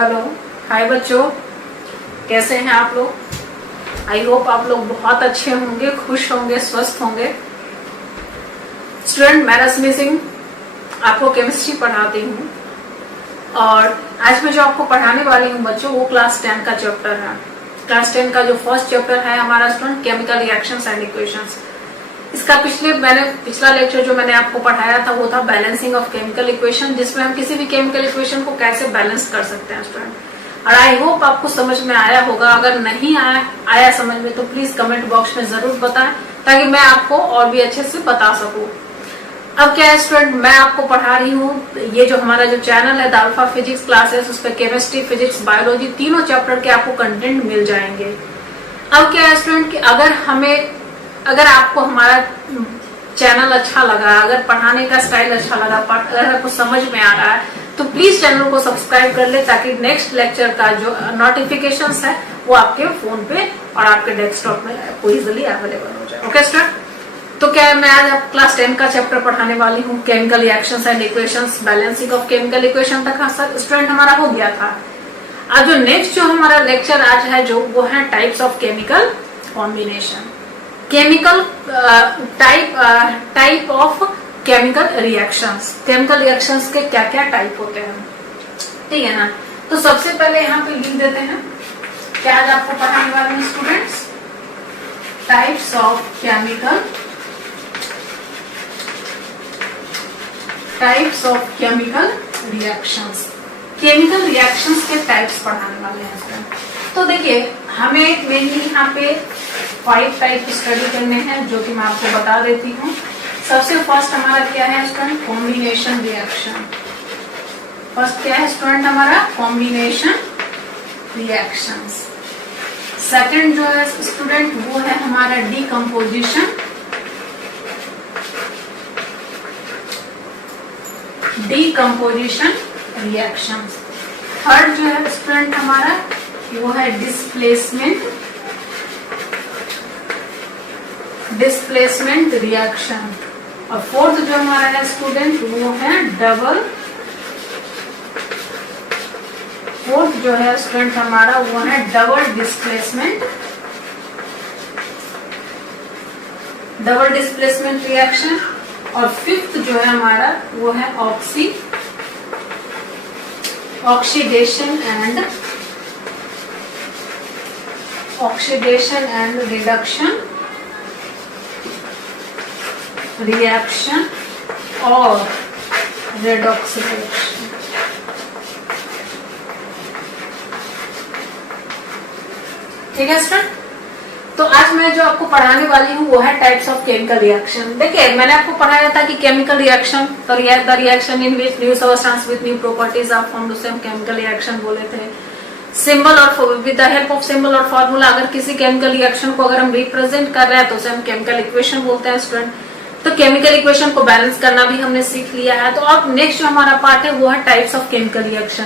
Hello, हाय बच्चों, कैसे हैं आप लोग। आई होप आप लोग बहुत अच्छे होंगे, खुश होंगे, स्वस्थ होंगे। स्टूडेंट, मैं रश्मि सिंह आपको केमिस्ट्री पढ़ाती हूँ और आज मैं जो आपको पढ़ाने वाली हूँ बच्चों, वो क्लास 10 का चैप्टर है। क्लास 10 का जो फर्स्ट चैप्टर है हमारा student, chemical reactions and equations. इसका पिछला लेक्चर जो मैंने आपको पढ़ाया था वो था बैलेंसिंग ऑफ केमिकल इक्वेशन, जिसमें हम किसी भी केमिकल इक्वेशन को कैसे बैलेंस कर सकते हैं स्टूडेंट। और आई होप आपको समझ में आया होगा। अगर नहीं आया समझ में तो प्लीज कमेंट बॉक्स में जरूर बताएं, ताकि मैं आपको और भी अच्छे से बता सकूं। अब क्या है स्टूडेंट, मैं आपको पढ़ा रही हूँ, ये जो हमारा जो चैनल है द अल्फा फिजिक्स क्लासेस, उस पर केमिस्ट्री, फिजिक्स, बायोलॉजी तीनों चैप्टर के आपको कंटेंट मिल जाएंगे। अब क्या है स्टूडेंट कि अगर आपको हमारा चैनल अच्छा लगा, अगर पढ़ाने का स्टाइल अच्छा लगा, अगर आपको समझ में आ रहा है, तो प्लीज चैनल को सब्सक्राइब कर ले, ताकि नेक्स्ट लेक्चर का जो नोटिफिकेशंस है वो आपके फोन पे और आपके डेस्कटॉप में इजिली अवेलेबल हो जाए। ओके स्टूडेंट, तो क्या है, मैं आज आप क्लास 10 का चैप्टर पढ़ाने वाली हूँ, chemical reactions and equations, balancing of chemical equation तक स्टूडेंट हमारा हो गया था। आज जो नेक्स्ट जो हमारा लेक्चर आज है वो है types of chemical combination, chemical type of chemical reactions. Chemical reactions के क्या क्या टाइप होते हैं, ठीक है ना। तो सबसे पहले यहाँ पे लिख देते हैं क्या आज आपको पढ़ाने वाले हैं students, types of chemical reactions. Chemical reactions के टाइप्स पढ़ाने वाले हैं स्टूडेंट। तो देखिए, हमें मेनली यहाँ पे 5 टाइप स्टडी करने हैं, जो कि मैं आपको बता देती हूँ। सबसे फर्स्ट हमारा क्या है स्टूडेंट, कॉम्बिनेशन रिएक्शन। फर्स्ट क्या है स्टूडेंट हमारा, कॉम्बिनेशन रिएक्शंस। सेकंड जो है स्टूडेंट वो है हमारा डीकम्पोजिशन रिएक्शंस। थर्ड जो है स्टूडेंट हमारा वो है डिस्प्लेसमेंट रिएक्शन। और फोर्थ जो हमारा है स्टूडेंट वो है डबल डिस्प्लेसमेंट रिएक्शन। और फिफ्थ जो है हमारा वो है ऑक्सीडेशन एंड रिएक्शन और रेडॉक्स रिएक्शन। ठीक है स्टूडेंट, तो आज मैं जो आपको पढ़ाने वाली हूँ वो है टाइप्स ऑफ केमिकल रिएक्शन। देखिए, मैंने आपको पढ़ाया था कि chemical reaction the reaction in which new substance with new properties are formed, उसे हम केमिकल रिएक्शन बोले थे। सिंबल और with the help of symbol और फॉर्मूला, अगर किसी केमिकल रिएक्शन को अगर हम रिप्रेजेंट कर रहे हैं तो उसे हम केमिकल इक्वेशन बोलते हैं स्टूडेंट। तो केमिकल इक्वेशन को बैलेंस करना भी हमने सीख लिया है। तो अब नेक्स्ट जो हमारा पार्ट है वो है types of chemical reaction.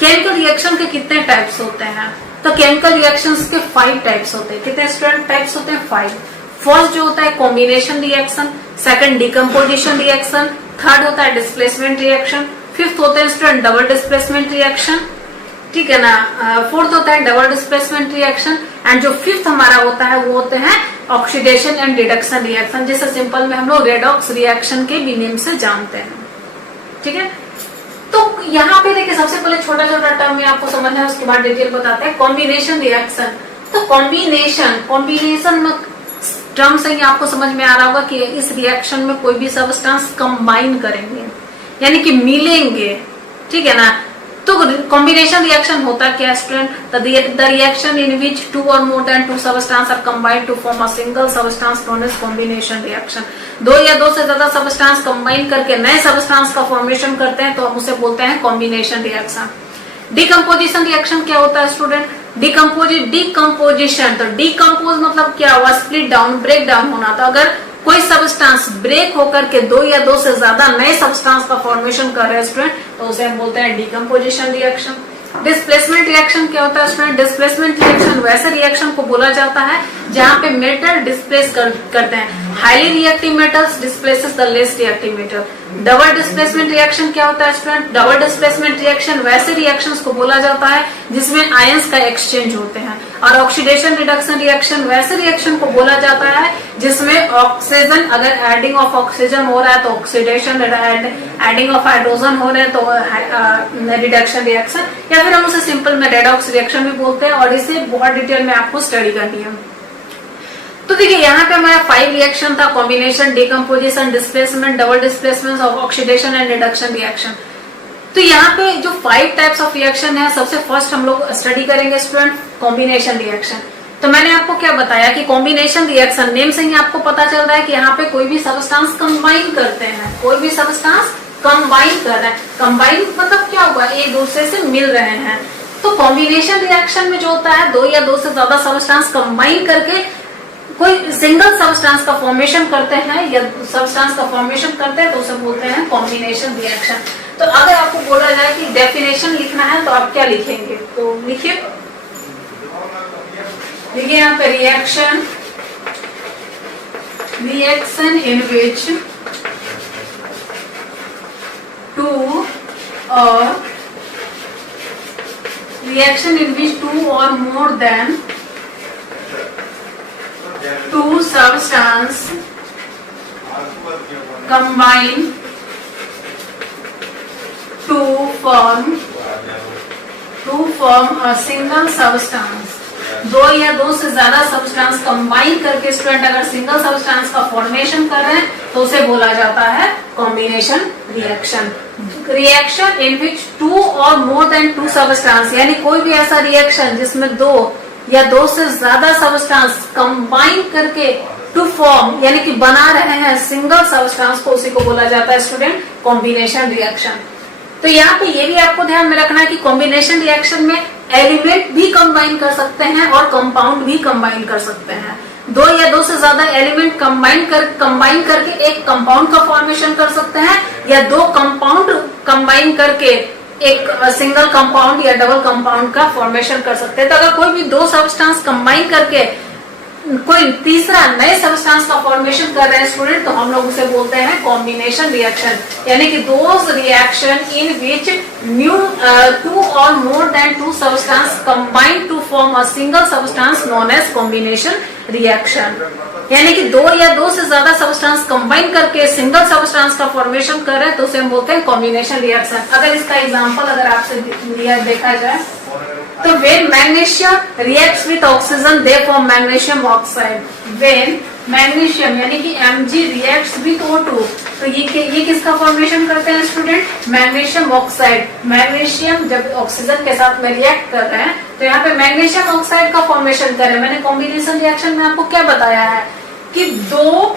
Chemical reaction के कितने टाइप्स होते हैं, तो केमिकल रिएक्शंस के 5 टाइप्स होते हैं। कितने स्टूडेंट टाइप्स होते हैं, 5। फर्स्ट जो होता है combination reaction, second decomposition reaction, third होता है डिस्प्लेसमेंट रिएक्शन, फिफ्थ होता है स्टूडेंट डबल डिस्प्लेसमेंट रिएक्शन, ठीक है ना। फोर्थ होता है डबल डिस्प्लेसमेंट रिएक्शन, एंड जो फिफ्थ हमारा होता है वो होते हैं ऑक्सीडेशन एंड रिडक्शन रिएक्शन, जिसे सिंपल में हम लोग रेडॉक्स रिएक्शन के भी नेम से जानते हैं। ठीक है, तो यहाँ पे देखिए सबसे पहले छोटा छोटा टर्म में आपको समझना है, उसके बाद डिटेल बताते हैं। कॉम्बिनेशन रिएक्शन, तो कॉम्बिनेशन में टर्म से ही आपको समझ में आ रहा होगा कि इस रिएक्शन में कोई भी सब्सटेंस कंबाइन करेंगे, यानी कि मिलेंगे, ठीक है ना। तो कॉम्बिनेशन रिएक्शन होता क्या student, the reaction in which 2 or more than 2 substances are combined to form a single substance known as combination reaction। 2 या 2 से ज्यादा सब्सटेंस कंबाइन करके नए सब्सटेंस का फॉर्मेशन करते हैं तो हम उसे बोलते हैं कॉम्बिनेशन रिएक्शन। डिकम्पोजिशन रिएक्शन क्या होता है स्टूडेंट, डिकम्पोजिशन, तो डिकम्पोज मतलब क्या हुआ, स्प्लिट डाउन, ब्रेक डाउन होना। तो अगर कोई सब्सटेंस ब्रेक होकर के 2 या 2 से ज्यादा नए सब्सटेंस का फॉर्मेशन कर रहे हैं स्टूडेंट, तो उसे हम बोलते हैं डिकम्पोजिशन रिएक्शन। डिस्प्लेसमेंट रिएक्शन क्या होता है स्टूडेंट, डिस्प्लेसमेंट रिएक्शन वैसे रिएक्शन को बोला जाता है जहाँ पे मेटल डिस्प्लेस करते हैं। Highly reactive metals displaces the less reactive metal. Double displacement reaction क्या होता है स्टूडेंट? डबल डिस्प्लेसमेंट रिएक्शन वैसे रिएक्शंस को बोला जाता है जिसमें आयंस का एक्सचेंज होते हैं। और ऑक्सीडेशन रिडक्शन रिएक्शन वैसे रिएक्शन को बोला जाता है जिसमें ऑक्सीजन, अगर एडिंग ऑफ ऑक्सीजन हो रहा है तो ऑक्सीडेशन, एडिंग ऑफ हाइड्रोजन हो रहे हैं तो रिडक्शन रिएक्शन, या फिर हम उसे सिंपल में रेडॉक्स रिएक्शन भी बोलते हैं। और इसे बहुत डिटेल में आपको स्टडी करनी है। तो देखिए यहाँ पे हमारा 5 रिएक्शन था, combination, decomposition, displacement, double displacement of oxidation and reduction reaction. तो यहाँ पे जो 5 टाइप्स ऑफ रिएक्शन है, सबसे फर्स्ट हम लोग स्टडी करेंगे स्टूडेंट कॉम्बिनेशन रिएक्शन। तो मैंने आपको क्या बताया कि कॉम्बिनेशन रिएक्शन नेम से ही आपको पता चल रहा है कि यहाँ पे कोई भी सबस्टांस कंबाइन करते हैं, कोई भी सबस्टांस कंबाइन कर रहे हैं। कंबाइन मतलब क्या हुआ, एक दूसरे से मिल रहे हैं। तो कॉम्बिनेशन रिएक्शन में जो होता है 2 या 2 से ज्यादा सबस्टांस कंबाइन करके कोई सिंगल सबस्टांस का फॉर्मेशन करते हैं या सबस्टांस का फॉर्मेशन करते हैं तो उसे बोलते हैं कॉम्बिनेशन रिएक्शन। तो अगर आपको बोला जाए कि डेफिनेशन लिखना है तो आप क्या लिखेंगे? तो लिखिए यहाँ पे रिएक्शन इन विच 2 और reaction in which 2 or more than 2 substance combine to form a single substance। 2 या 2 से ज्यादा सब्सटेंस कंबाइन करके स्टूडेंट अगर सिंगल सब्सटेंस का फॉर्मेशन कर रहे हैं तो उसे बोला जाता है combination reaction. Reaction in which 2 और मोर देन 2 सब्सटेंस, यानी कोई भी ऐसा रिएक्शन जिसमें 2 या 2 से ज्यादा सब्सटेंस कंबाइन करके टू फॉर्म यानी कि बना रहे हैं सिंगल सब्सटेंस को, उसी को बोला जाता है स्टूडेंट कॉम्बिनेशन रिएक्शन। तो यहाँ पे ये भी आपको ध्यान में रखना है कि कॉम्बिनेशन रिएक्शन में एलिमेंट भी कंबाइन कर सकते हैं और कंपाउंड भी कंबाइन कर सकते हैं। 2 या 2 से ज्यादा एलिमेंट कंबाइन करके एक कंपाउंड का फॉर्मेशन कर सकते हैं या 2 कंपाउंड कंबाइन करके एक सिंगल कंपाउंड या डबल कंपाउंड का फॉर्मेशन कर सकते हैं। तो अगर कोई भी 2 सब्सटेंस कंबाइन करके कोई तीसरा नए सब्सटेंस का फॉर्मेशन कर रहे हैं स्टूडेंट तो हम लोग उसे बोलते हैं कॉम्बिनेशन रिएक्शन। यानी कि दोज रिएक्शन इन विच 2 और more than 2 substance combine to form a single substance known as combination reaction. यानी कि 2 या 2 से ज्यादा सब्सटेंस कंबाइन करके सिंगल सब्सटेंस का फॉर्मेशन कर रहे हैं तो उसे हम बोलते हैं कॉम्बिनेशन रिएक्शन। अगर इसका एग्जांपल अगर आपसे देखा जाए तो when magnesium reacts with oxygen they form magnesium oxide। when magnesium यानी कि Mg reacts with O2 तो ये किसका फॉर्मेशन करते हैं स्टूडेंट? Magnesium oxide. मैग्नीशियम जब ऑक्सीजन के साथ में रिएक्ट कर रहे हैं तो यहाँ पे मैग्नीशियम ऑक्साइड का फॉर्मेशन कर रहे हैं। मैंने कॉम्बिनेशन रिएक्शन में आपको क्या बताया है कि 2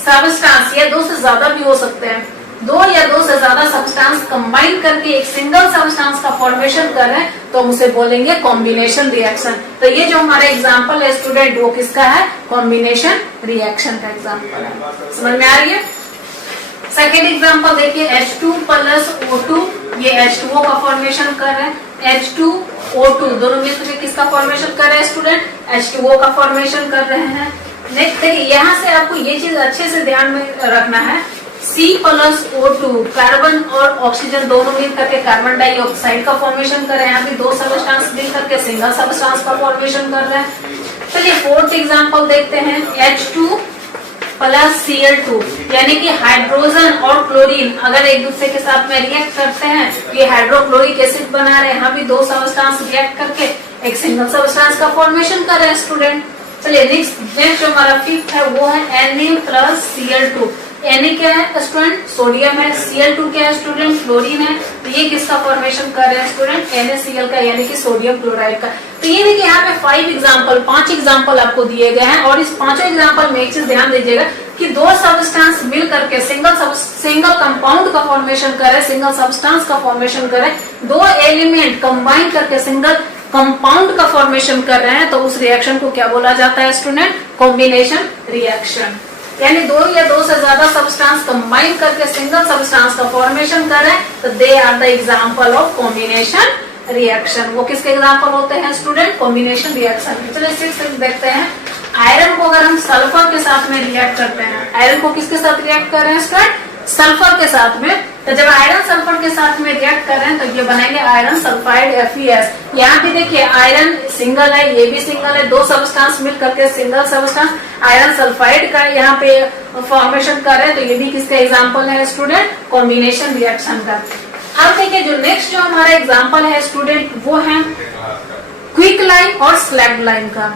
सब्सटेंस या 2 से ज्यादा भी हो सकते हैं, 2 या 2 से ज्यादा सब्सटेंस कंबाइन करके एक सिंगल सब्सटेंस का फॉर्मेशन कर रहे हैं तो हम उसे बोलेंगे कॉम्बिनेशन रिएक्शन। तो ये जो हमारा एग्जांपल है स्टूडेंट वो किसका है? कॉम्बिनेशन रिएक्शन का एग्जांपल है। समझ में आ रही है? सेकेंड एग्जांपल देखिए H2 प्लस O2, ये H2O का फॉर्मेशन कर रहे हैं। H2O2 दोनों में से किसका फॉर्मेशन कर रहे हैं स्टूडेंट? H2O का फॉर्मेशन कर रहे हैं। नेक्स्ट देखिए यहाँ से आपको ये चीज अच्छे से ध्यान में रखना है, C प्लस O2 कार्बन और ऑक्सीजन दोनों मिल करके कार्बन डाइऑक्साइड का फॉर्मेशन कर रहे हैं। यहाँ भी 2 सब्सटेंस मिल करके सिंगल सब्सटेंस का फॉर्मेशन कर रहे हैं। चलिए फोर्थ एग्जांपल देखते हैं H2 प्लस Cl2 यानी कि हाइड्रोजन और क्लोरीन अगर एक दूसरे के साथ में रिएक्ट करते हैं ये हाइड्रोक्लोरिक एसिड बना रहे हैं। यहाँ भी 2 सब्सटेंस रिएक्ट करके एक सिंगल सब्सटेंस का फॉर्मेशन कर रहे हैं स्टूडेंट। चलिए नेक्स्ट जो हमारा फिफ्थ है वो है Na प्लस Cl2। Na क्या है स्टूडेंट? सोडियम है। Cl2 क्या है स्टूडेंट? क्लोरीन है। तो ये किसका फॉर्मेशन कर रहे हैं स्टूडेंट? NaCl का यानी कि सोडियम क्लोराइड का। तो ये देखिए यहाँ पे 5 एग्जांपल आपको दिए गए हैं और इस 5 एग्जांपल में एक चीज ध्यान दीजिएगा कि 2 सब्सटेंस मिल करके सिंगल कंपाउंड का फॉर्मेशन कर रहे हैं, सिंगल सब्सटेंस का फॉर्मेशन कर रहे हैं, 2 एलिमेंट कंबाइन करके सिंगल कंपाउंड का फॉर्मेशन कर रहे हैं तो उस रिएक्शन को क्या बोला जाता है स्टूडेंट? Combination reaction. यानी 2 या 2 से ज्यादा सब्सटेंस कंबाइन करके सिंगल सब्सटेंस का फॉर्मेशन कर रहे हैं तो they are the example of combination reaction. वो किसके एग्जांपल होते हैं स्टूडेंट? Combination reaction. चलिए 6 देखते हैं आयरन को अगर हम सल्फर के साथ में रिएक्ट करते हैं, आयरन को किसके साथ रिएक्ट कर रहे हैं स्टूडेंट? सल्फर के साथ में। तो जब आयरन सल्फर के साथ में रिएक्ट कर रहे हैं तो ये बनाएंगे आयरन सल्फाइड FeS। यहाँ पे देखिए आयरन सिंगल है, ये भी सिंगल है, दो सबस्टांस मिल करके सिंगल सबस्टांस आयरन सल्फाइड का यहाँ पे फॉर्मेशन कर रहे हैं। तो ये भी किसका एग्जाम्पल है स्टूडेंट? कॉम्बिनेशन रिएक्शन का। अब देखिए जो नेक्स्ट जो हमारा एग्जाम्पल है स्टूडेंट वो है क्विक लाइम और स्लैग लाइम का।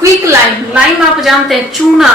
क्विक लाइम, लाइम आप जानते हैं चूना,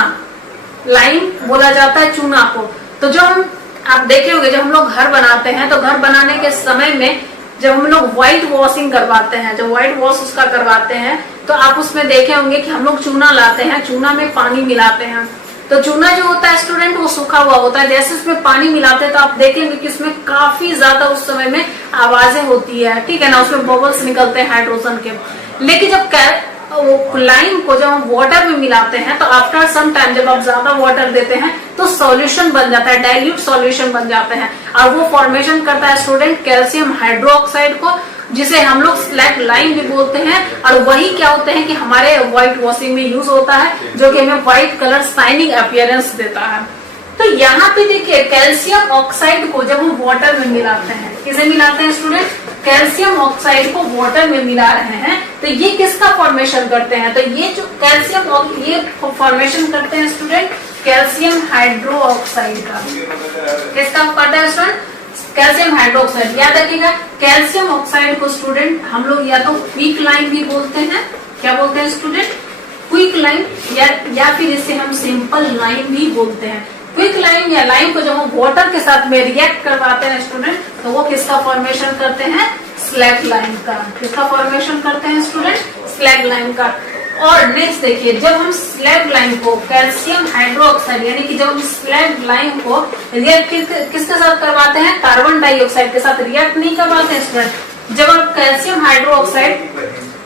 लाइम बोला जाता है चूना को। तो जो हम आप देखे होंगे जब हम लोग घर बनाते हैं तो घर बनाने के समय में जब हम लोग व्हाइट वॉशिंग करवाते हैं, जब व्हाइट वॉश उसका करवाते हैं तो आप उसमें देखे होंगे कि हम लोग चूना लाते हैं, चूना में पानी मिलाते हैं। तो चूना जो होता है स्टूडेंट वो सूखा हुआ होता है, जैसे उसमें पानी मिलाते हैं तो आप देखेंगे कि इसमें काफी ज्यादा उस समय में आवाजें होती है, ठीक है ना, उसमें बबल्स निकलते हैं हाइड्रोजन के। लेकिन जब वो लाइम को जब हम वाटर में मिलाते हैं तो आफ्टर सम टाइम जब आप ज्यादा वाटर देते हैं तो सॉल्यूशन बन जाता है, डाइल्यूट सॉल्यूशन बन जाते हैं और वो फॉर्मेशन करता है स्टूडेंट कैल्शियम हाइड्रोक्साइड को, जिसे हम लोग स्लैग लाइम भी बोलते हैं। और वही क्या होते हैं कि हमारे व्हाइट वॉशिंग में यूज होता है, जो कि हमें व्हाइट कलर शाइनिंग अपीयरेंस देता है। तो यहाँ पे देखिए कैल्शियम ऑक्साइड को जब हम वाटर में मिलाते हैं, किसे मिलाते हैं स्टूडेंट? कैल्शियम ऑक्साइड को वाटर में मिला रहे हैं तो ये किसका फॉर्मेशन करते हैं? तो ये जो कैल्शियम ये फॉर्मेशन करते हैं स्टूडेंट कैल्शियम हाइड्रोक्साइड का। किसका करता है स्टूडेंट? Calcium hydroxide. याद रखिएगा कैल्शियम ऑक्साइड को स्टूडेंट हम लोग या तो क्विक लाइम भी बोलते हैं, क्या बोलते हैं स्टूडेंट? क्विक लाइम, या फिर इसे हम सिंपल लाइम भी बोलते हैं। क्विक लाइम या लाइम को जब हम वाटर के साथ में रिएक्ट करवाते हैं स्टूडेंट तो वो किसका फॉर्मेशन करते हैं? स्लैग लाइम का। किसका फॉर्मेशन करते हैं स्टूडेंट? स्लैग लाइम का। और नेक्स्ट देखिए जब हम स्लैग लाइम को कैल्शियम हाइड्रोक्साइड यानी कि जब हम स्लैग लाइम को रिएक्ट किसके साथ करवाते हैं? कार्बन डाइऑक्साइड के साथ रिएक्ट नहीं करवाते हैं स्टूडेंट। जब हम कैल्शियम हाइड्रोक्साइड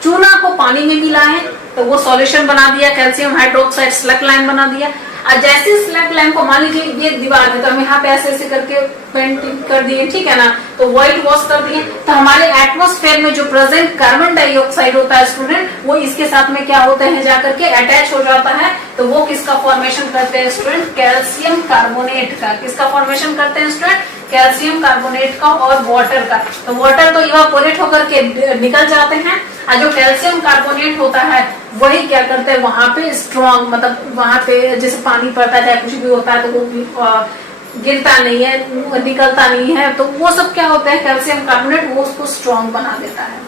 चूना को पानी में मिलाएं तो वो सॉल्यूशन बना दिया, कैल्शियम हाइड्रोक्साइड स्लैग लाइम बना दिया। और जैसे स्लैग लाइम को मान लीजिए ये दीवार है तो हम यहाँ पे ऐसे ऐसे करके पेंटिंग कर दिए, ठीक है ना, तो व्हाइट वॉश कर दिए तो हमारे एटमॉस्फेयर में जो प्रेजेंट कार्बन डाइऑक्साइड होता है स्टूडेंट वो इसके साथ में क्या होता है जाकर के अटैच हो जाता है। तो वो किसका फॉर्मेशन करते हैं स्टूडेंट? कैल्शियम कार्बोनेट का। किसका फॉर्मेशन करते हैं स्टूडेंट? कैल्शियम कार्बोनेट का और वाटर का। तो वाटर तो इवापोरेट होकर के निकल जाते हैं और जो कैल्शियम कार्बोनेट होता है वही क्या करते हैं वहां पे स्ट्रॉन्ग, मतलब वहां पे जैसे पानी पड़ता है कुछ भी होता है तो वो गिरता नहीं है, निकलता नहीं है, तो वो सब क्या होता है कैल्शियम कार्बोनेट वो उसको स्ट्रॉन्ग बना देता है,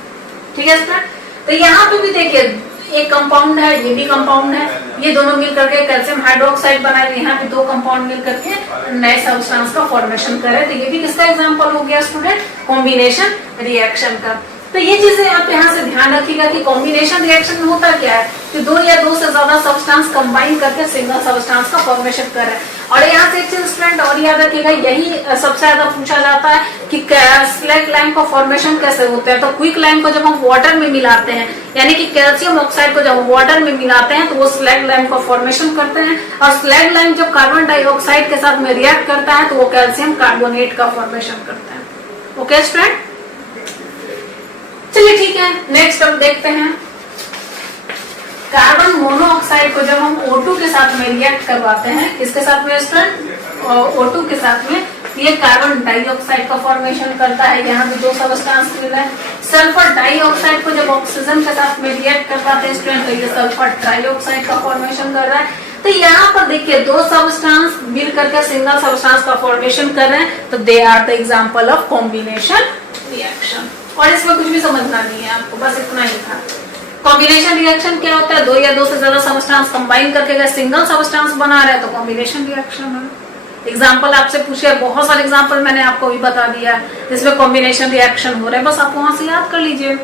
ठीक है स्टूडेंट। तो यहाँ पे भी देखिए एक कंपाउंड है, ये भी कंपाउंड है, ये दोनों मिल करके कैल्शियम हाइड्रोक्साइड बनाए, यहाँ पे दो कंपाउंड मिल करके नए सब्सटेंस का फॉर्मेशन करे। तो ये भी किसका एग्जांपल हो गया स्टूडेंट? कॉम्बिनेशन रिएक्शन का। तो ये चीजें आप यहाँ से ध्यान रखिएगा कि कॉम्बिनेशन रिएक्शन में होता क्या है कि दो या दो से ज्यादा सब्सटेंस कंबाइन करके सिंगल सब्सटेंस का फॉर्मेशन कर रहे हैं। और यहाँ से एक चीज स्टूडेंट और याद रखिएगा, यही सबसे ज्यादा पूछा जाता है कि स्लैग लाइम का फॉर्मेशन कैसे होता है। तो क्विक लाइम को जब हम वाटर में मिलाते हैं यानी कि कैल्शियम ऑक्साइड को जब हम वाटर में मिलाते हैं तो वो स्लैग लाइम का फॉर्मेशन करते हैं। और स्लैग लाइम जब कार्बन डाइऑक्साइड के साथ में रिएक्ट करता है तो वो कैल्शियम कार्बोनेट का फॉर्मेशन करता है। ओके स्टूडेंट, चलिए ठीक है, नेक्स्ट हम देखते हैं कार्बन मोनोऑक्साइड को जब हम O2 के साथ में रिएक्ट करवाते हैं, किसके साथ में स्टूडेंट? O2 के साथ में, ये कार्बन डाइऑक्साइड का फॉर्मेशन करता है। यहाँ पे दो सबस्टेंस मिला है। सल्फर डाइऑक्साइड को जब ऑक्सीजन के साथ में रिएक्ट करवाते हैं स्टूडेंट तो ये सल्फर ट्राइऑक्साइड का फॉर्मेशन कर रहा है। तो यहाँ पर देखिए दो सबस्टेंस मिल करके सिंगल सबस्टेंस का फॉर्मेशन कर रहे हैं तो they are the example of combination reaction. और इसमें कुछ भी समझना नहीं है आपको, बस इतना ही था। कॉम्बिनेशन रिएक्शन क्या होता है? दो या दो से ज्यादा सबस्टेंस कंबाइन करके अगर सिंगल सबस्टेंस बना रहे हैं तो कॉम्बिनेशन रिएक्शन है। एग्जाम्पल आपसे पूछे, बहुत सारे एग्जाम्पल मैंने आपको भी बता दिया जिसमें कॉम्बिनेशन रिएक्शन हो रहा है, बस आप वहां से याद कर लीजिए।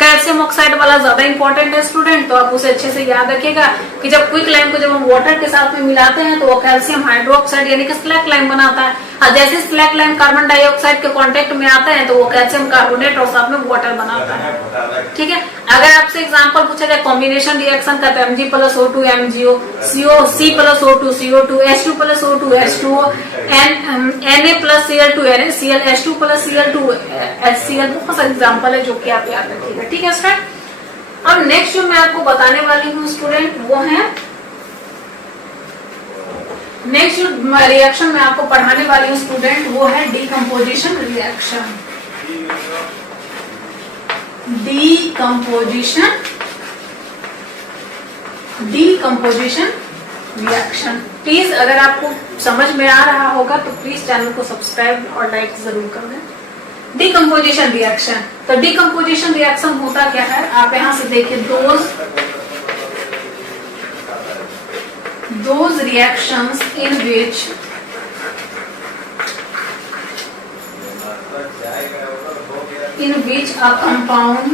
कैल्शियम ऑक्साइड वाला ज्यादा इंपॉर्टेंट है स्टूडेंट, तो आप उसे अच्छे से याद रखिएगा कि जब क्विक लाइम को जब हम वाटर के साथ में मिलाते हैं तो वो कैल्शियम हाइड्रोक्साइड यानी कि स्लैग लाइम बनाता है। और जैसे स्लैग लाइम कार्बन डाइऑक्साइड के कांटेक्ट में आता है तो वो कैल्शियम कार्बोनेट और साथ में वाटर बनाता है, ठीक है। अगर आपसे एग्जांपल पूछा जाए कॉम्बिनेशन रिएक्शन का तो Mg+O2 MgO, C+O2 CO2, H2+O2 H2O, Na+Cl2 NaCl, H2+Cl2 HCl, बहुत सारे एग्जाम्पल है जो कि आप याद रखिएगा, ठीक है स्टूडेंट। अब नेक्स्ट जो मैं आपको बताने वाली हूँ स्टूडेंट वो है नेक्स्ट जो रिएक्शन मैं आपको पढ़ाने वाली हूँ स्टूडेंट, वो है decomposition reaction. Decomposition reaction. Please अगर आपको समझ में आ रहा होगा तो प्लीज चैनल को सब्सक्राइब और लाइक जरूर कर दें। डीकम्पोजिशन रिएक्शन, तो डीकम्पोजिशन रिएक्शन होता क्या है, आप यहां से देखिए, those reactions in which a compound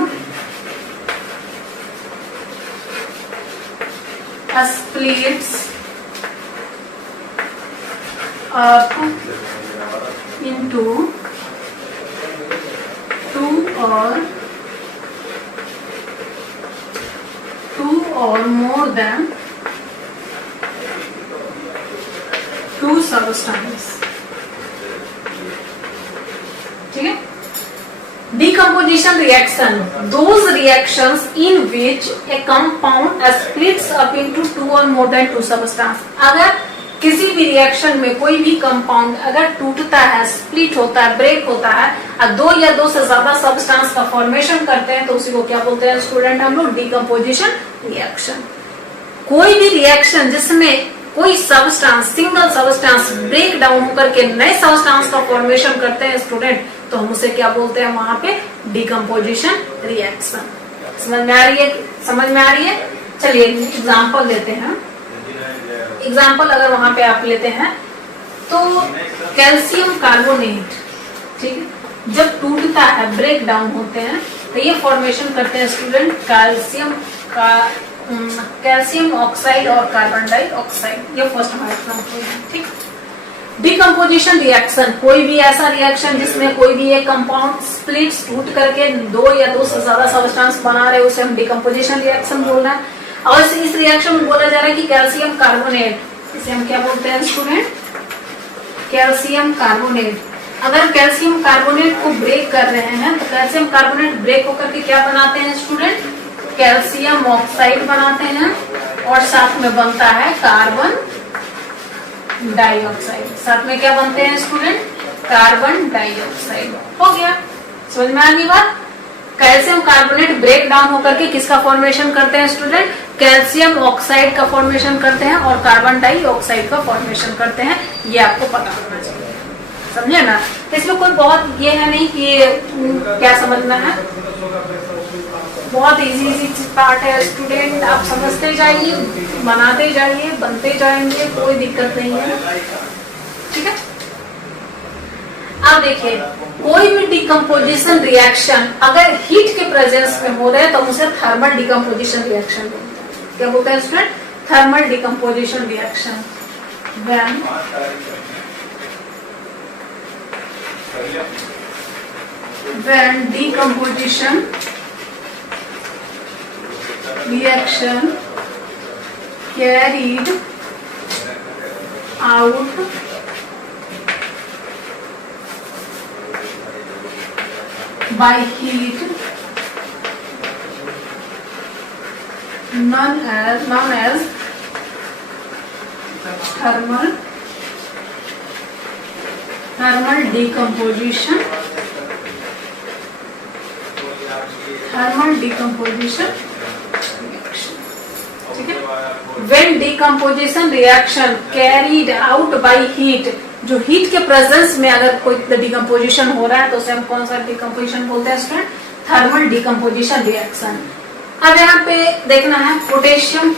splits up into two or more than two substances। ठीक है, decomposition reaction, those reactions in which a compound splits up into two or more than two substances। अगर किसी भी reaction में कोई भी compound अगर टूटता है, स्प्लिट होता है, ब्रेक होता है और दो या दो से ज्यादा सब्सटेंस का फॉर्मेशन करते हैं तो उसी को क्या बोलते हैं स्टूडेंट हम लोग, डीकम्पोजिशन रिएक्शन। कोई भी रिएक्शन जिसमें कोई substance, single substance break down होकर के नए सब्सटेंस का फॉर्मेशन करते हैं स्टूडेंट, तो हम उसे क्या बोलते हैं वहां पे, डीकम्पोजिशन रिएक्शन। समझ में आ रही है? चलिए एग्जांपल लेते हैं। एग्जांपल अगर वहां पे आप लेते हैं तो कैल्शियम कार्बोनेट, ठीक है, जब टूटता है, ब्रेक डाउन होते हैं तो ये फॉर्मेशन करते हैं स्टूडेंट कैल्शियम ऑक्साइड और कार्बन डाइऑक्साइड। ये फर्स्ट हमारा एग्जांपल है। ठीक, डीकम्पोजिशन रिएक्शन, कोई भी ऐसा रिएक्शन जिसमें कोई भी एक कंपाउंड स्प्लिट्स, टूट करके दो या दो से ज्यादा सब्सटेंस बना रहे, उसे हम डीकम्पोजिशन रिएक्शन बोल रहे हैं। और इस रिएक्शन में बोला जा रहा है कि कैल्शियम कार्बोनेट, इसे हम क्या बोलते हैं स्टूडेंट, कैल्शियम कार्बोनेट। अगर कैल्शियम कार्बोनेट को ब्रेक कर रहे हैं तो कैल्शियम कार्बोनेट ब्रेक होकर के क्या बनाते हैं स्टूडेंट, कैल्शियम ऑक्साइड बनाते हैं और साथ में बनता है कार्बन डाइऑक्साइड। साथ में क्या बनते हैं स्टूडेंट, कार्बन डाइऑक्साइड। हो गया, समझ में आ गई बात। कैल्शियम कार्बोनेट ब्रेक डाउन होकर के किसका फॉर्मेशन करते हैं स्टूडेंट, कैल्शियम ऑक्साइड का फॉर्मेशन करते हैं और कार्बन डाइऑक्साइड का फॉर्मेशन करते हैं। ये आपको पता होना चाहिए, समझे ना। इसमें कोई बहुत ये है नहीं कि क्या समझना है, बहुत इजी पार्ट है स्टूडेंट, आप समझते जाइए, बनाते जाइए, बनते जाएंगे, कोई दिक्कत नहीं है। ठीक है, अब देखिए, कोई भी डिकम्पोजिशन रिएक्शन अगर हीट के प्रेजेंस में हो रहे हैं तो उसे थर्मल डिकम्पोजिशन रिएक्शन बोलते हैं। क्या बोलते हैं student, thermal decomposition reaction. when decomposition reaction carried out by heat known as thermal decomposition reaction। ठीक है, when decomposition reaction carried out by heat, जो हीट के प्रेजेंस में अगर कोई डिकम्पोजिशन हो रहा है तो उसे हम कौन सा डिकम्पोजिशन बोलते हैं स्टूडेंट, थर्मल डिकम्पोजिशन रिएक्शन। अब यहाँ पे देखना है पोटेशियम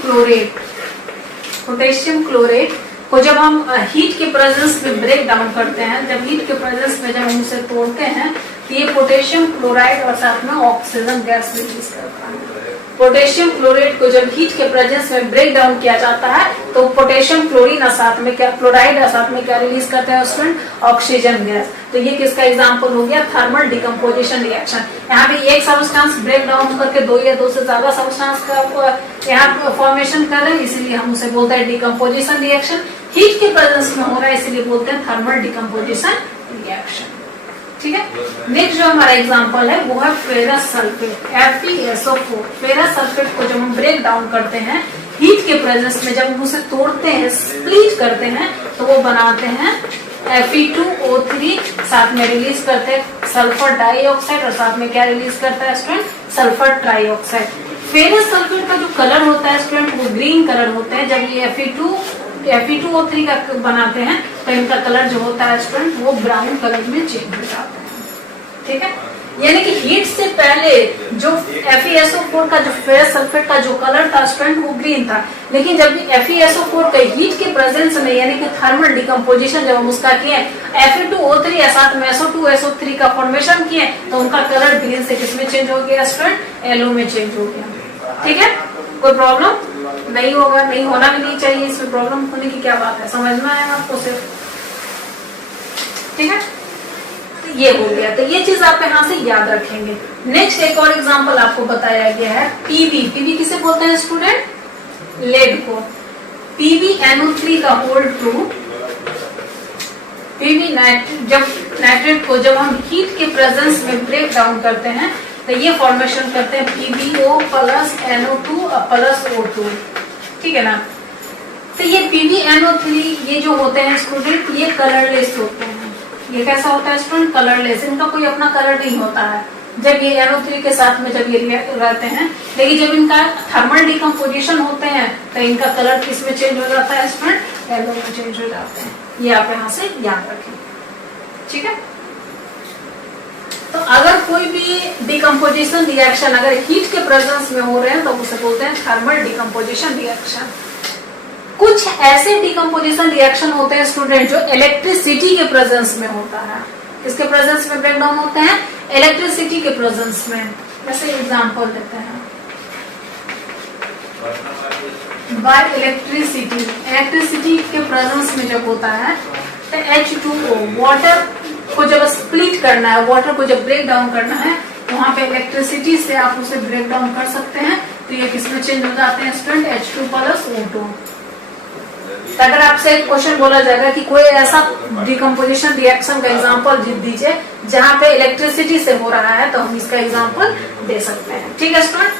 क्लोरेट को जब हम हीट के प्रेजेंस में ब्रेक डाउन करते हैं, जब हीट के प्रेजेंस में जब हम उसे तोड़ते हैं तो ये पोटेशियम क्लोराइड और साथ में ऑक्सीजन गैस रिलीज करता है। पोटेशियम क्लोराइड को जब हीट के प्रेजेंस में ब्रेक डाउन किया जाता है तो पोटेशियम क्लोरीन और साथ में क्या, क्लोराइड और साथ में क्या रिलीज करते हैं स्टूडेंट, ऑक्सीजन गैस। तो ये किसका एग्जांपल हो गया, थर्मल डिकम्पोजिशन रिएक्शन। यहाँ पे एक सब्सटेंस ब्रेक डाउन करके दो या दो से ज्यादा सब्सटेंस का यहाँ फॉर्मेशन कर रहे हैं, इसीलिए हम उसे बोलते हैं डिकम्पोजिशन रिएक्शन। हीट के प्रेजेंस में हो रहा है इसीलिए बोलते हैं थर्मल डिकम्पोजिशन रिएक्शन। ठीक है, नेक्स्ट जो हमारा एग्जांपल है वो है ferrous sulphate, FeSO4। Ferrous sulphate को जब हम ब्रेक डाउन करते हैं हीट के प्रेजेंस में जब हम उसे तोड़ते हैं, स्प्लिट करते हैं, तो वो बनाते हैं Fe2O3, साथ में रिलीज करते हैं सल्फर डाइऑक्साइड और साथ में क्या रिलीज करता है student, sulphur trioxide. Ferrous sulphate का जो कलर होता है स्टूडेंट वो ग्रीन कलर होता है। जब ये Fe2O3 का बनाते हैं तो इनका कलर जो होता है स्टूडेंट वो ब्राउन कलर में चेंज हो जाता है। ठीक है, यानी कि हीट से पहले जो FeSO4 का जो फेरस सल्फेट का जो कलर था स्टूडेंट वो ग्रीन था, लेकिन जब FeSO4 का हीट के प्रेजेंस में यानी कि थर्मल डिकम्पोजिशन जब हम उसका किए, Fe2O3 या साथ में SO2SO3 का फॉर्मेशन किए तो उनका कलर ग्रीन से किसमें चेंज हो गया स्टूडेंट, येलो में चेंज हो गया। ठीक है, कोई प्रॉब्लम नहीं होगा, नहीं होना भी नहीं चाहिए, इसमें प्रॉब्लम होने की क्या बात है, समझना है आपको सिर्फ। ठीक है, ये हो गया, तो ये चीज आप यहाँ से याद रखेंगे। नेक्स्ट एक और एग्जांपल आपको बताया गया है पीबी। पीबी किसे बोलते हैं स्टूडेंट, लेड को। PbNO3 का होल टू पीबी जब नाइट्रेट को जब हम हीट के प्रेजेंस में ब्रेक डाउन करते हैं तो ये फॉर्मेशन करते हैं PbO plus NO2 plus O2। ठीक है ना, तो ये PbNO3 ये जो होते हैं स्टूडेंट ये कलरलेस होते हैं। ये कैसा होता है स्टूडेंट, कलरलेस, इनका कोई अपना कलर नहीं होता है जब ये NO3 के साथ में जब ये रहते हैं, लेकिन जब इनका थर्मल डिकम्पोजिशन होते हैं तो इनका कलर किस में चेंज हो जाता है स्टूडेंट, येलो में चेंज हो जाते हैं। ये आप यहाँ से याद रखें। ठीक है, तो अगर कोई भी डिकम्पोजिशन रिएक्शन अगर हीट के प्रेजेंस में हो रहे हैं तो उसे बोलते हैं थर्मल डिकम्पोजिशन रिएक्शन। कुछ ऐसे डिकम्पोजिशन रिएक्शन होते हैं स्टूडेंट जो इलेक्ट्रिसिटी के प्रेजेंस में होता है। किसके प्रेजेंस में ब्रेक डाउन होते हैं, इलेक्ट्रिसिटी के प्रेजेंस में। जैसे एग्जांपल देते हैं, बाय इलेक्ट्रिसिटी के प्रेजेंस में जब होता है तो H2O वाटर को जब स्प्लिट करना है, वाटर को जब ब्रेक डाउन करना है, वहां पे इलेक्ट्रिसिटी से आप उसे ब्रेक डाउन कर सकते हैं, तो ये किसमें चेंज हो जाते हैं स्टूडेंट, H2 प्लस O2। अगर आपसे एक क्वेश्चन बोला जाएगा कि कोई ऐसा डिकम्पोजिशन रिएक्शन का एग्जांपल दीजिए जहां पे इलेक्ट्रिसिटी से हो रहा है, तो हम इसका एग्जांपल दे सकते हैं। ठीक है स्टूडेंट,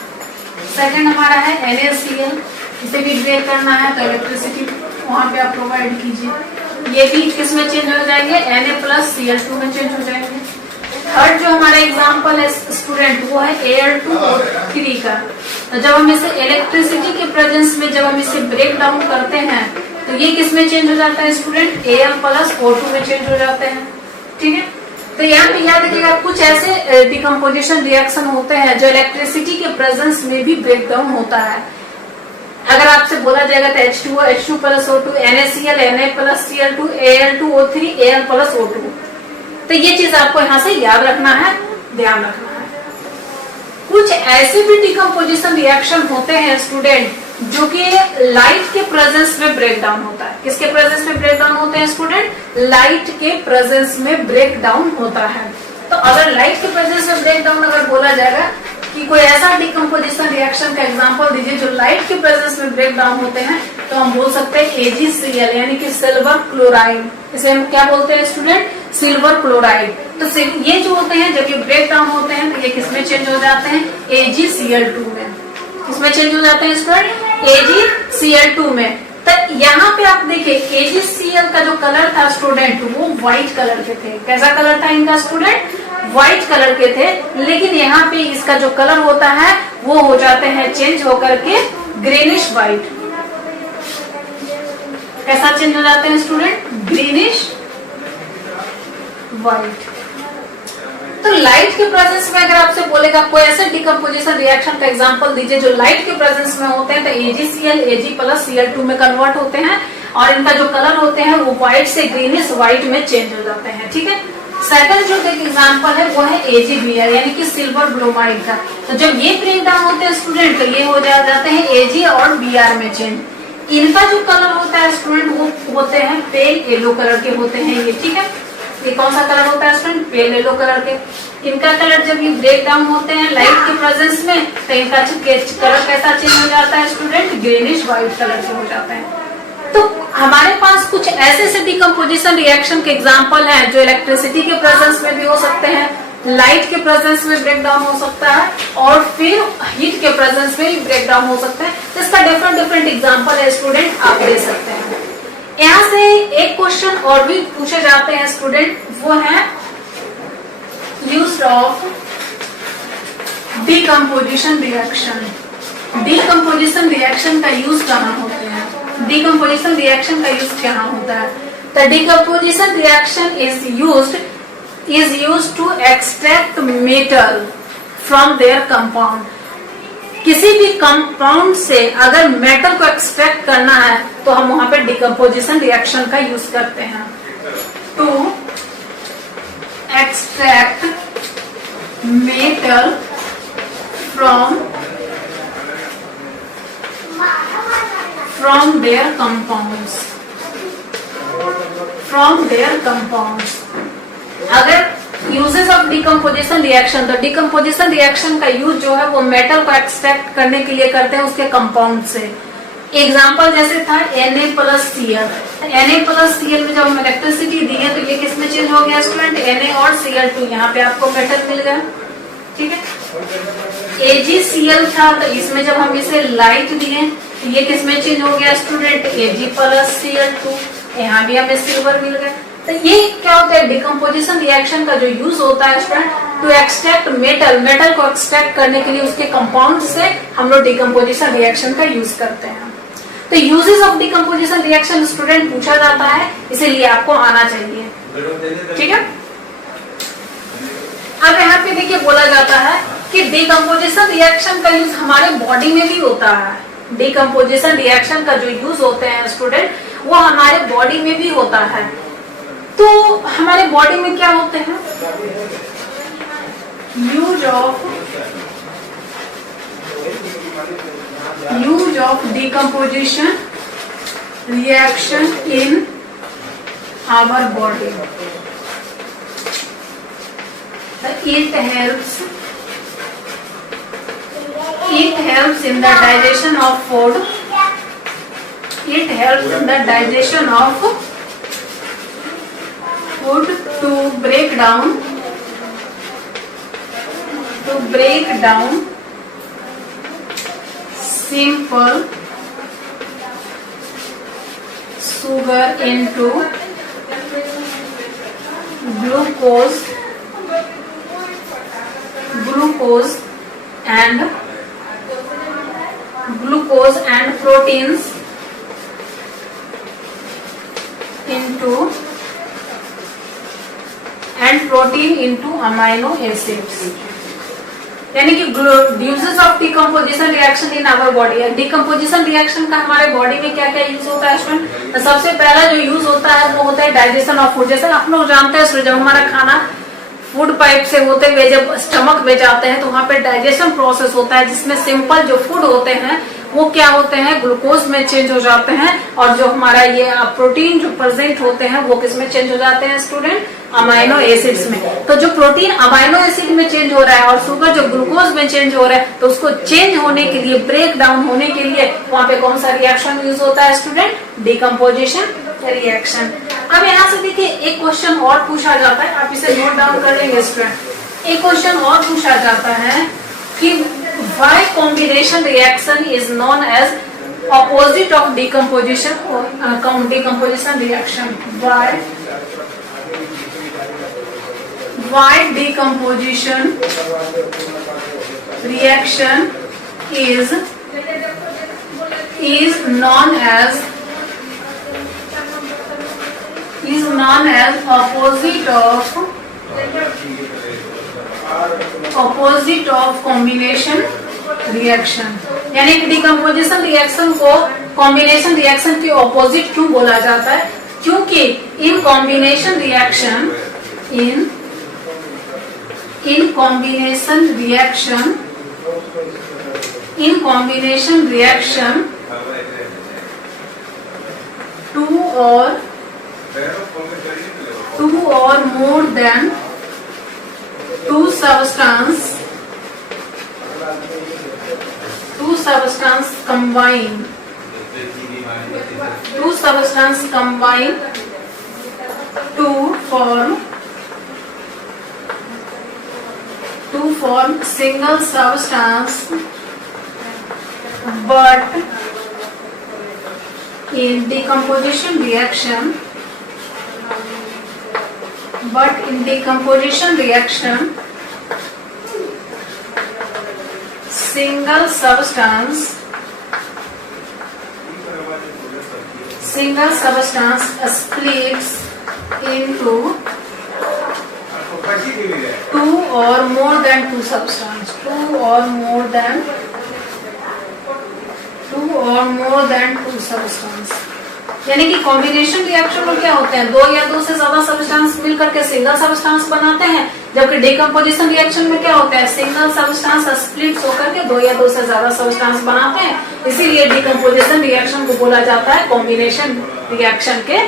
सेकंड हमारा है NaCl। इसे भी ब्रेक करना है तो इलेक्ट्रिसिटी वहां पे आप प्रोवाइड कीजिए। ये भी किस में चेंज हो जाएंगे, Na प्लस Cl2 में चेंज हो जाएंगे। थर्ड जो हमारा एग्जांपल है स्टूडेंट वो है Al2O3 का। तो जब हम इसे इलेक्ट्रिसिटी के प्रेजेंस में जब हम इसे ब्रेक डाउन करते हैं तो ये किस में चेंज हो जाता है स्टूडेंट, Al प्लस O2 में चेंज हो जाते हैं। ठीक है, तो यहाँ पे याद रखिएगा कुछ ऐसे डिकम्पोजिशन रिएक्शन होते हैं जो इलेक्ट्रिसिटी के प्रेजेंस में भी ब्रेक डाउन होता है। अगर आपसे बोला जाएगा तो H2O, H2 plus O2, NaCl, Na plus Cl2, Al2O3, Al plus O2। तो ये चीज आपको यहाँ से याद रखना है, ध्यान रखना है। कुछ ऐसे भी डिकम्पोजिशन रिएक्शन होते हैं स्टूडेंट जो कि लाइट के प्रेजेंस में ब्रेक डाउन होता है। किसके प्रेजेंस में ब्रेक डाउन होते हैं स्टूडेंट, लाइट के प्रेजेंस में ब्रेक डाउन होता है। तो अगर लाइट के प्रेजेंस में ब्रेक डाउन अगर बोला जाएगा कि कोई ऐसा डिकम्पोजिशन रिएक्शन का एग्जांपल दीजिए जो लाइट के प्रेजेंस में ब्रेक डाउन होते हैं, तो हम बोल सकते हैं AgCl यानी कि सिल्वर क्लोराइड। इसे हम क्या बोलते हैं स्टूडेंट, सिल्वर क्लोराइड। तो ये जो होते हैं जब ये ब्रेक डाउन होते हैं तो ये किसमें चेंज हो जाते हैं, AgCl2 में। किसमें चेंज हो जाते हैं स्टूडेंट, AgCl2 में। तो यहाँ पे आप देखिए AgCl का जो कलर था स्टूडेंट वो व्हाइट कलर के थे। कैसा कलर था इनका स्टूडेंट, व्हाइट कलर के थे, लेकिन यहाँ पे इसका जो कलर होता है वो हो जाते हैं चेंज होकर के ग्रीनिश व्हाइट। कैसा चेंज हो जाते हैं स्टूडेंट, ग्रीनिश व्हाइट। तो लाइट के प्रेजेंस में अगर आपसे बोलेगा कोई ऐसे डिकम्पोजिशन रिएक्शन का एग्जांपल दीजिए जो लाइट के प्रेजेंस में होते हैं, तो AgCl Ag प्लस Cl2 में कन्वर्ट होते हैं और इनका जो कलर होते हैं वो व्हाइट से ग्रीनिश व्हाइट में चेंज हो जाते हैं। ठीक है, सेकंड जो एग्जांपल है वो है AgBr यानी कि सिल्वर ब्रोमाइड का। तो जब ये ब्रेक डाउन होते हैं स्टूडेंट तो ये हो जाते हैं Ag और Br में चेंज। इनका जो कलर होता है स्टूडेंट वो होते हैं पेल येलो कलर के होते हैं ये। ठीक है, ये कौन सा कलर होता है स्टूडेंट, पेल येलो कलर के। इनका कलर जब ये ब्रेक डाउन होते हैं लाइट के प्रेजेंस में तो इनका कलर कैसा चेंज हो जाता है स्टूडेंट, ग्रीनिश व्हाइट कलर के हो जाते हैं। तो हमारे पास कुछ ऐसे डिकम्पोजिशन रिएक्शन के एग्जांपल हैं जो इलेक्ट्रिसिटी के प्रेजेंस में भी हो सकते हैं, लाइट के प्रेजेंस में ब्रेक डाउन हो सकता है और फिर हीट के प्रेजेंस में भी ब्रेक डाउन हो सकता है। तो इसका डिफरेंट डिफरेंट एग्जांपल है स्टूडेंट, आप दे सकते हैं। यहाँ से एक क्वेश्चन और भी पूछे जाते हैं स्टूडेंट, वो है use of decomposition reaction. Decomposition reaction का यूज कहाँ होते हैं? डीकम्पोजिशन रिएक्शन का यूज कहाँ होता है? The decomposition reaction is used to extract metal from their compound. किसी भी कंपाउंड से अगर मेटल को एक्सट्रैक्ट करना है तो हम वहां पे डिकम्पोजिशन रिएक्शन का यूज करते हैं। To extract metal from their compounds, अगर यूजेस ऑफ डिकम्पोजिशन रिएक्शन, तो डिकम्पोजिशन रिएक्शन का यूज जो है वो मेटल को एक्सट्रैक्ट करने के लिए करते हैं उसके कंपाउंड से। एग्जांपल जैसे था Na+Cl। Na+Cl में जब हम इलेक्ट्रिसिटी दी है तो ये किसमें चेंज हो गया स्टूडेंट? Na और Cl2, यहाँ पे आपको मेटल मिल गया, ठीक है। AgCl था तो इसमें जब हम इसे लाइट दिए तो ये किसमें चेंज हो गया स्टूडेंट? Ag+Cl2, यहाँ भी हमें सिल्वर मिल गया। तो ये क्या होता है? डिकम्पोजिशन रिएक्शन का जो यूज होता है स्टूडेंट, टू एक्सट्रैक्ट मेटल को एक्सट्रैक्ट करने के लिए उसके कंपाउंड से हम लोग डिकम्पोजिशन रिएक्शन का यूज करते हैं। तो uses of decomposition reaction student पूछा जाता है, इसीलिए आपको आना चाहिए, ठीक है। अब यहाँ पे देखिए बोला जाता है कि डिकम्पोजिशन रिएक्शन का यूज हमारे बॉडी में भी होता है। डिकम्पोजिशन रिएक्शन का जो यूज होते हैं स्टूडेंट वो हमारे बॉडी में भी होता है। तो हमारे बॉडी में क्या होते हैं? Use of decomposition reaction in our body. It helps in the digestion of food. It helps in the digestion of food to break down simple sugar into glucose and proteins into amino acids। यानी कि uses of decomposition reaction in our body है। Decomposition reaction का हमारे body में क्या क्या use होता है स्टूडेंट? तो सबसे पहला जो यूज होता है वो होता है डाइजेशन ऑफ फूड। जैसे आप लोग जानते हैं जब हमारा खाना फूड पाइप से होते हुए जब स्टमक में जाते हैं तो वहाँ पे डाइजेशन प्रोसेस होता है, जिसमें सिंपल जो फूड होते हैं वो क्या होते हैं? ग्लूकोज में चेंज हो जाते हैं, और जो हमारा ये प्रोटीन जो प्रेजेंट होते हैं वो किस में चेंज हो जाते हैं स्टूडेंट? अमाइनो एसिड्स में। तो जो प्रोटीन अमाइनो एसिड में चेंज हो रहा है और शुगर जो ग्लूकोज में चेंज हो रहा है, तो उसको चेंज होने के लिए, ब्रेक डाउन होने के लिए वहाँ पे कौन सा रिएक्शन यूज होता है स्टूडेंट? Decomposition reaction. अब यहाँ से देखिए एक क्वेश्चन और पूछा जाता है, आप इसे नोट डाउन कर लेंगे स्टूडेंट। एक क्वेश्चन और पूछा जाता है कि why combination reaction is known as opposite of decomposition reaction? Why decomposition reaction is known as opposite of combination reaction. यानी कि डिकम्पोजिशन रिएक्शन को कॉम्बिनेशन रिएक्शन के ऑपोजिट क्यों बोला जाता है? क्योंकि in combination reaction two or more than two substance combine to form to form single substance, but in decomposition reaction, single substance splits into two or more than two substance, यानी कि combination reaction में क्या होते हैं, दो या दो से ज्यादा सब्सटेंस मिलकर के सिंगल सब्सटेंस बनाते हैं, जबकि डिकम्पोजिशन रिएक्शन में क्या होता है, सिंगल सब्सटेंस स्प्लिट होकर के दो या दो से ज्यादा सब्सटेंस बनाते हैं। इसीलिए डिकम्पोजिशन रिएक्शन को बोला जाता है कॉम्बिनेशन रिएक्शन के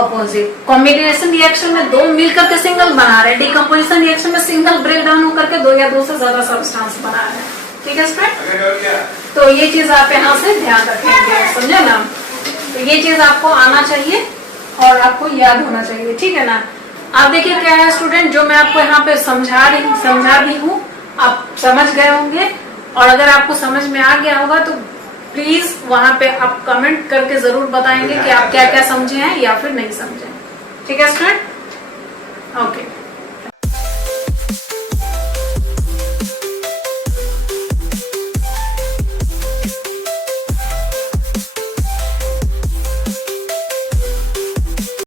ऑपोजिट। कॉम्बिनेशन रिएक्शन में दो मिलकर के सिंगल बना रहे हैं, डिकम्पोजिशन रिएक्शन में सिंगल ब्रेक डाउन होकर के दो या दो से ज्यादा सब्सटेंस बना रहे हैं। ठीक है स्टूडेंट, तो ये चीज आप यहाँ से ध्यान रखेंगे, समझे ना। तो ये चीज आपको आना चाहिए और आपको याद होना चाहिए, ठीक है ना। आप देखिए क्या है स्टूडेंट, जो मैं आपको यहाँ पे समझा भी हूँ, आप समझ गए होंगे। और अगर आपको समझ में आ गया होगा तो प्लीज वहां पे आप कमेंट करके जरूर बताएंगे कि आप क्या क्या समझे हैं या फिर नहीं समझे। ठीक है स्टूडेंट, ओके।